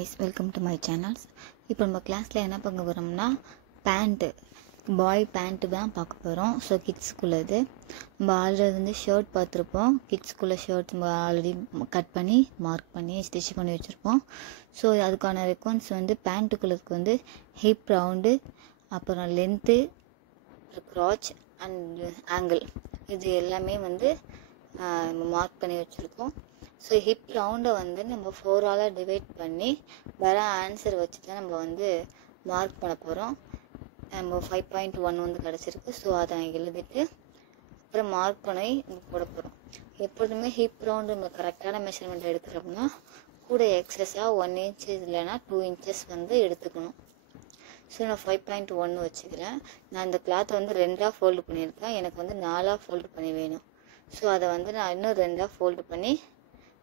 guys, welcome to my channels. இப்போ நம்ம கிளாஸில் என்ன பார்க்க போகிறோம்னா பேண்ட்டு பாய் பேண்ட்டு தான் பார்க்க போகிறோம். ஸோ கிட்ஸ்குள்ளது நம்ம ஆல்ரெடி வந்து ஷர்ட் பார்த்துருப்போம். கிட்ஸ்குள்ளே ஷர்ட் நம்ம ஆல்ரெடி கட் பண்ணி மார்க் பண்ணி ஸ்டிச் பண்ணி வச்சுருப்போம். ஸோ அதுக்கான ரெக்வயர்மெண்ட்ஸ் வந்து பேண்ட்டுக்குள்ளதுக்கு வந்து ஹிப் ரவுண்டு, அப்புறம் லென்த்து, க்ராச் அண்ட் ஆங்கிள், இது எல்லாமே வந்து மார்க் பண்ணி வச்சுருக்கோம். ஸோ ஹிப் ரவுண்டை வந்து நம்ம 4ஆல் டிவைட் பண்ணி வர ஆன்சர் வச்சு தான் நம்ம வந்து மார்க் பண்ண போகிறோம். நம்ம 5.1 வந்து கிடச்சிருக்கு. ஸோ அதை எழுதிட்டு அப்புறம் மார்க் பண்ணி நம்ம போட போகிறோம். எப்போதுமே ஹிப் ரவுண்டு நம்ம கரெக்டான மெஷர்மெண்ட் எடுக்கிறோம்னா கூட எக்ஸஸாக 1 inch இல்லைன்னா 2 inches வந்து எடுத்துக்கணும். ஸோ நான் 5.1 வச்சுக்கிறேன். நான் இந்த கிளாத்தை வந்து 2ஆக ஃபோல்டு பண்ணியிருக்கேன். எனக்கு வந்து 4ஆக ஃபோல்டு பண்ணி வேணும். ஸோ அதை வந்து நான் இன்னும் 2ஆக ஃபோல்டு பண்ணி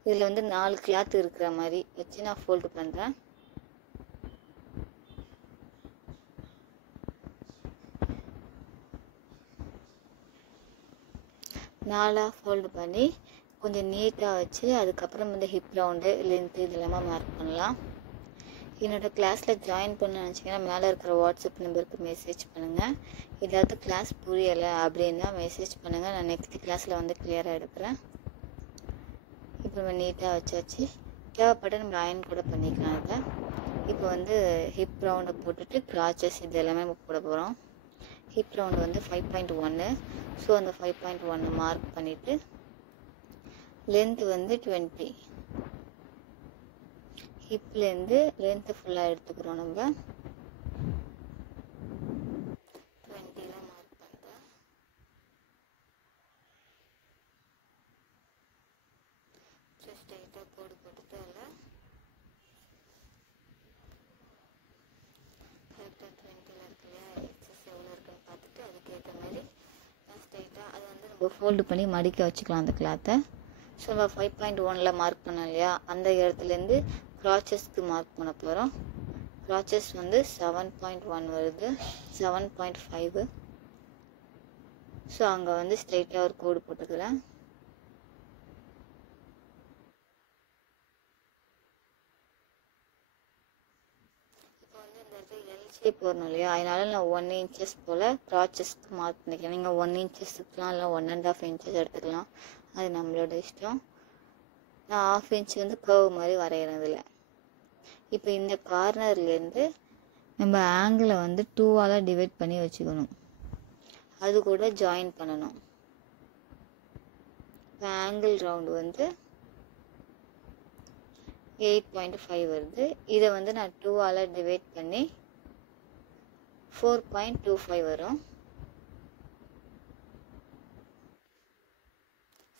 இதில் வந்து 4 கிளாத் இருக்கிற மாதிரி வச்சு நான் ஃபோல்டு பண்ணுறேன். நாலாக ஃபோல்டு பண்ணி கொஞ்சம் நீட்டாக வச்சு அதுக்கப்புறம் வந்து ஹிப் ரவுண்டு, லென்த்து இதெல்லாமே மார்க் பண்ணலாம். என்னோடய கிளாஸில் ஜாயின் பண்ண நினச்சிங்கன்னா மேலே இருக்கிற வாட்ஸ்அப் நம்பருக்கு மெசேஜ் பண்ணுங்கள். ஏதாவது கிளாஸ் புரியலை அப்படின்னா மெசேஜ் பண்ணுங்கள். நான் நெக்ஸ்ட் கிளாஸில் வந்து கிளியராக எடுக்கிறேன். இப்போ நம்ம நீட்டாக வச்சாச்சு. தேவைப்பட்ட நம்ம அயன் கூட பண்ணிக்கலாம். இதை இப்போ வந்து ஹிப் ரவுண்டை போட்டுட்டு கிராச்சஸ் இது எல்லாமே நம்ம போட போகிறோம். ஹிப் ரவுண்டு வந்து 5.1. ஸோ அந்த 5.1 மார்க் பண்ணிவிட்டு லென்த்து வந்து 20. ஹிப்லேருந்து லென்த்து ஃபுல்லாக எடுத்துக்கிறோம். நம்ம 20 மார்க் பண்ணுறேன். ஸ்ட்ரைட்டாக கோடு போட்டுட்டு அதில் கரெக்டாக 20 இருக்கு இல்லையா, எக்ஸஸ் எவ்வளோ இருக்குன்னு பார்த்துட்டு அதுக்கேற்ற மாதிரி நான் ஸ்ட்ரைட்டாக அதை வந்து நம்ம ஃபோல்டு பண்ணி மடிக்க வச்சுக்கலாம் அந்த கிளாத்தை. ஸோ நம்ம 5.1 மார்க் பண்ணோம் இல்லையா, அந்த இடத்துலேருந்து க்ராச்சஸ்க்கு மார்க் பண்ண போகிறோம். க்ராச்சஸ் வந்து 7.1 வருது, 7.5. ஸோ அங்கே வந்து ஸ்ட்ரைட்டாக ஒரு கோடு போட்டுக்கிறேன். இப்போ வந்து இந்த இடத்துல எல் ஷேப் வரணும் இல்லையா, அதனால நான் 1 inches போல் க்ராச்சஸ்க்கு மார்க் பண்ணிக்கிறேன். நீங்கள் 1 inches எடுத்துக்கலாம், இல்லை 1.5 inches எடுத்துக்கலாம், அது நம்மளோட இஷ்டம். நான் 1/2 inch வந்து கர்வ் மாதிரி வரைகிறதில்ல. இப்போ இந்த கார்னர்லேருந்து நம்ம ஆங்கிளை வந்து 2ஆல் டிவைட் பண்ணி வச்சுக்கணும். அது கூட ஜாயின் பண்ணணும். இப்போ ஆங்கிள் ரவுண்டு வந்து 8.5 வருது. இதை வந்து நான் 2ஆல் டிவைட் பண்ணி 4.25 வரும்.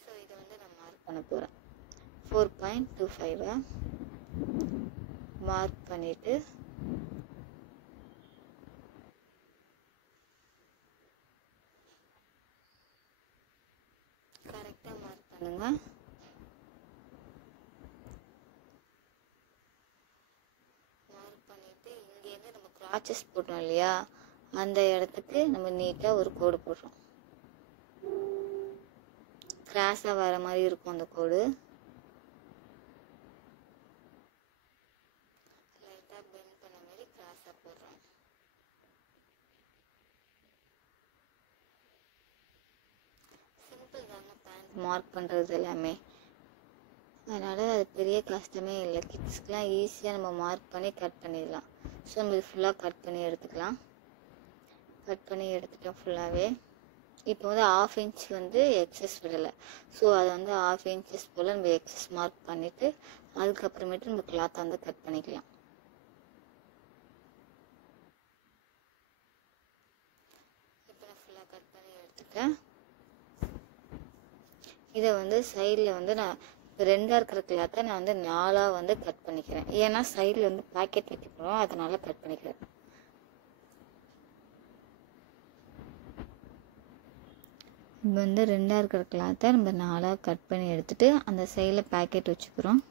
ஸோ இதை வந்து நான் மார்க் பண்ண போகிறேன். 4.25 மார்க் பண்ணிவிட்டு கரெக்டாக மார்க் பண்ணுங்கள். மார்க் பண்ணிவிட்டு இங்கேருந்து நம்ம க்ராச்சஸ் போட்டோம் இல்லையா, அந்த இடத்துக்கு நம்ம நீட்டாக ஒரு கோடு போடுறோம். கிராஸாக வர மாதிரி இருக்கும் அந்த கோடு. லைட்டாக பெண்ட் பண்ண மாதிரி கிராஸாக போடுறோம். சிம்பிள் தாங்க பேண்ட் மார்க் பண்ணுறது எல்லாமே, அதனால் அது பெரிய கஷ்டமே இல்லை. கிட்ஸ்க்கெலாம் ஈஸியாக நம்ம மார்க் பண்ணி கட் பண்ணிடலாம். ஸோ நம்ம இது ஃபுல்லாக கட் பண்ணி எடுத்துக்கலாம். கட் பண்ணி எடுத்துட்டோம் ஃபுல்லாகவே. இப்போ வந்து 1/2 inch வந்து எக்ஸஸ் விடலை. ஸோ அதை வந்து 1/2 inches போல் நம்ம எக்ஸஸ் மார்க் பண்ணிவிட்டு அதுக்கப்புறமேட்டு நம்ம கிளாத்தை வந்து கட் பண்ணிக்கலாம். இப்போ நான் ஃபுல்லாக கட் பண்ணி எடுத்துட்டேன். இதை வந்து சைடில் வந்து நான் இப்போ 2ஆக இருக்கிற கிளாத்தை நான் வந்து 4ஆக வந்து கட் பண்ணிக்கிறேன். ஏன்னா சைடில் வந்து பாக்கெட் வைக்க போகிறோம், அதனால் கட் பண்ணிக்கிறேன். இப்போ வந்து 2ஆக இருக்கிற கிளாத்தை நம்ம 4ஆக கட் பண்ணி எடுத்துகிட்டு அந்த சைடில் பேக்கெட் வச்சுக்கிறோம்.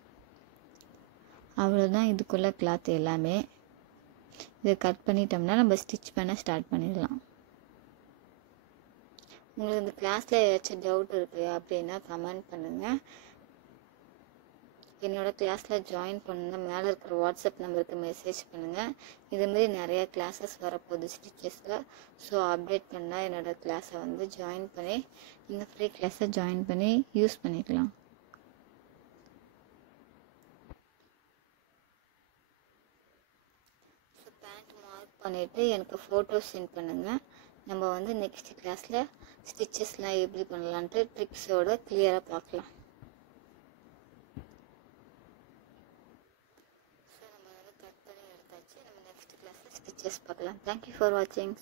அவ்வளோதான் இதுக்குள்ளே கிளாத் எல்லாமே. இதை கட் பண்ணிட்டோம்னா நம்ம ஸ்டிச் பண்ண ஸ்டார்ட் பண்ணிடலாம். உங்களுக்கு இந்த கிளாஸில் ஏதாச்சும் டவுட் இருக்குது அப்படின்னா கமெண்ட் பண்ணுங்கள். என்னோட கிளாஸில் ஜாயின் பண்ணுங்கள். மேலே இருக்கிற வாட்ஸ்அப் நம்பருக்கு மெசேஜ் பண்ணுங்கள். இதுமாரி நிறையா கிளாஸஸ் வரப்போகுது ஸ்டிச்சஸில். ஸோ அப்டேட் பண்ணால் என்னோடய கிளாஸை வந்து ஜாயின் பண்ணி இந்த ஃப்ரீ கிளாஸை ஜாயின் பண்ணி யூஸ் பண்ணிக்கலாம். ஸோ பேண்ட் மார்க் பண்ணிவிட்டு எனக்கு ஃபோட்டோ சென்ட் பண்ணுங்கள். நம்ம வந்து நெக்ஸ்ட் கிளாஸில் ஸ்டிச்சஸ்லாம் எப்படி பண்ணலான்ட்டு ட்ரிக்ஸோடு கிளியராக பார்க்கலாம். ஸோ நம்ம வந்து கட் பண்ணி எடுத்தாச்சு. நம்ம நெக்ஸ்ட் கிளாஸில் ஸ்டிச்சஸ் பார்க்கலாம். தேங்க்யூ ஃபார் வாட்சிங்.